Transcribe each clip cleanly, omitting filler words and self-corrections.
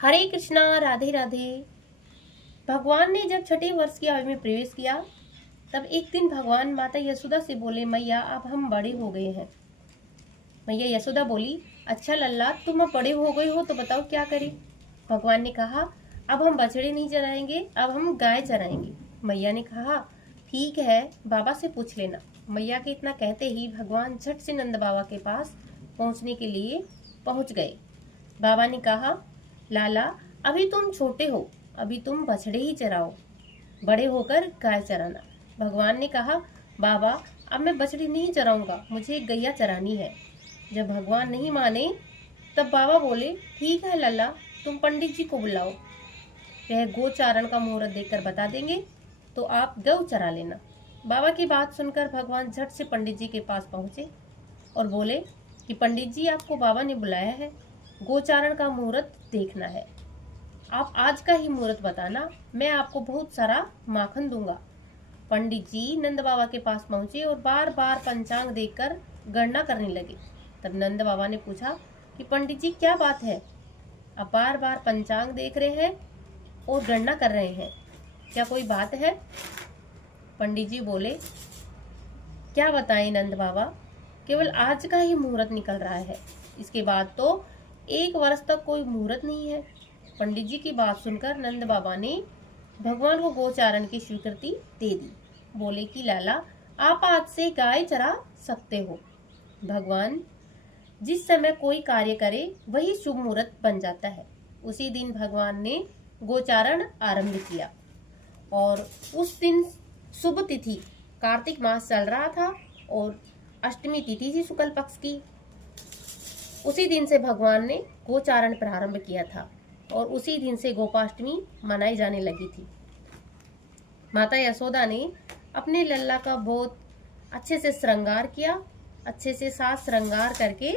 हरे कृष्णा, राधे राधे। भगवान ने जब छठे वर्ष की आयु में प्रवेश किया तब एक दिन भगवान माता यशोदा से बोले, मैया अब हम बड़े हो गए हैं। मैया यशोदा बोली, अच्छा लल्ला, तुम अब बड़े हो गए हो तो बताओ क्या करें। भगवान ने कहा, अब हम बछड़े नहीं चराएंगे, अब हम गाय चराएंगे। मैया ने कहा, ठीक है, बाबा से पूछ लेना। मैया के इतना कहते ही भगवान झट से नंद बाबा के पास पहुंचने के लिए पहुंच गए। बाबा ने कहा, लाला, अभी तुम छोटे हो, अभी तुम बछड़े ही चराओ, बड़े होकर गाय चराना। भगवान ने कहा, बाबा, अब मैं बछड़ी नहीं चराऊंगा, मुझे गैया चरानी है। जब भगवान नहीं माने तब बाबा बोले, ठीक है लल्ला, तुम पंडित जी को बुलाओ, वह गोचारण का मुहूर्त देखकर बता देंगे, तो आप गौ चरा लेना। बाबा की बात सुनकर भगवान झट से पंडित जी के पास पहुंचे और बोले कि पंडित जी, आपको बाबा ने बुलाया है, गोचारण का मुहूर्त देखना है। आप आज का ही मुहूर्त बताना, मैं आपको बहुत सारा माखन दूंगा। पंडित जी नंद बाबा के पास पहुंचे और बार बार पंचांग देखकर गणना करने लगे। तब नंद बाबा ने पूछा कि पंडित जी, क्या बात है, आप बार बार पंचांग देख रहे हैं और गणना कर रहे हैं, क्या कोई बात है? पंडित जी बोले, क्या बताएं नंद बाबा, केवल आज का ही मुहूर्त निकल रहा है, इसके बाद तो 1 वर्ष तक कोई मुहूर्त नहीं है। पंडित जी की बात सुनकर नंद बाबा ने भगवान को गोचारण की स्वीकृति दे दी। बोले कि लाला, आप आज से गाय चरा सकते हो। भगवान जिस समय कोई कार्य करे वही शुभ मुहूर्त बन जाता है। उसी दिन भगवान ने गोचारण आरंभ किया और उस दिन शुभ तिथि कार्तिक मास चल रहा था और अष्टमी तिथि थी शुक्ल पक्ष की। उसी दिन से भगवान ने गोचारण प्रारंभ किया था और उसी दिन से गोपाष्टमी मनाई जाने लगी थी। माता यशोदा ने अपने लल्ला का बहुत अच्छे से श्रृंगार किया। अच्छे से साज श्रृंगार करके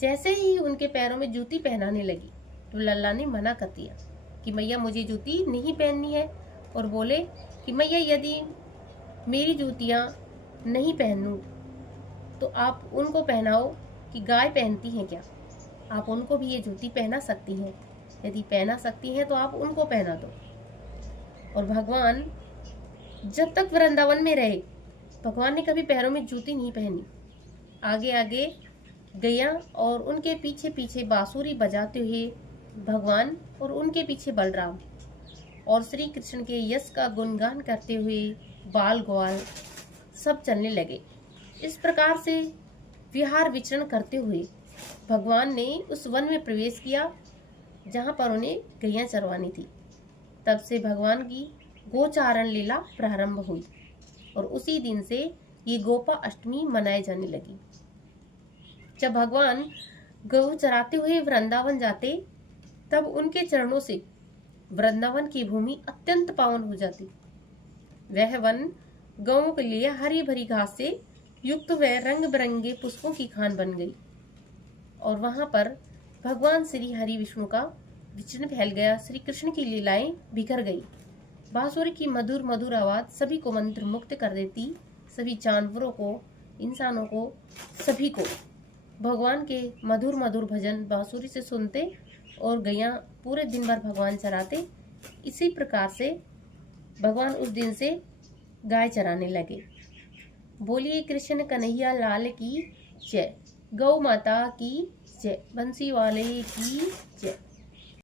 जैसे ही उनके पैरों में जूती पहनाने लगी तो लल्ला ने मना कर दिया कि मैया, मुझे जूती नहीं पहननी है, और बोले कि मैया, यदि मेरी जूतियां नहीं पहनूं तो आप उनको पहनाओ कि गाय पहनती हैं क्या, आप उनको भी ये जूती पहना सकती हैं, यदि पहना सकती हैं तो आप उनको पहना दो। और भगवान जब तक वृंदावन में रहे भगवान ने कभी पैरों में जूती नहीं पहनी। आगे आगे गैया और उनके पीछे पीछे बांसुरी बजाते हुए भगवान और उनके पीछे बलराम और श्री कृष्ण के यश का गुणगान करते हुए बाल ग्वाल सब चलने लगे। इस प्रकार से विहार विचरण करते हुए भगवान ने उस वन में प्रवेश किया जहां पर उन्हें गैया चरवानी थी। तब से भगवान की गोचारण लीला प्रारंभ हुई और उसी दिन से ये गोपा अष्टमी मनाई जाने लगी। जब भगवान गौ चराते हुए वृंदावन जाते तब उनके चरणों से वृंदावन की भूमि अत्यंत पावन हो जाती। वह वन गौओं के लिए हरी भरी घास से युक्त व रंग बिरंगे पुष्पों की खान बन गई और वहां पर भगवान श्री हरि विष्णु का विचरण फैल गया। श्री कृष्ण की लीलाएं बिखर गई। बांसुरी की मधुर मधुर आवाज सभी को मंत्र मुक्त कर देती। सभी जानवरों को, इंसानों को, सभी को भगवान के मधुर मधुर भजन बांसुरी से सुनते और गैया पूरे दिन भर भगवान चराते। इसी प्रकार से भगवान उस दिन से गाय चराने लगे। बोलिए कृष्ण कन्हैया लाल की जय। गौ माता की जय। बंसी वाले की जय।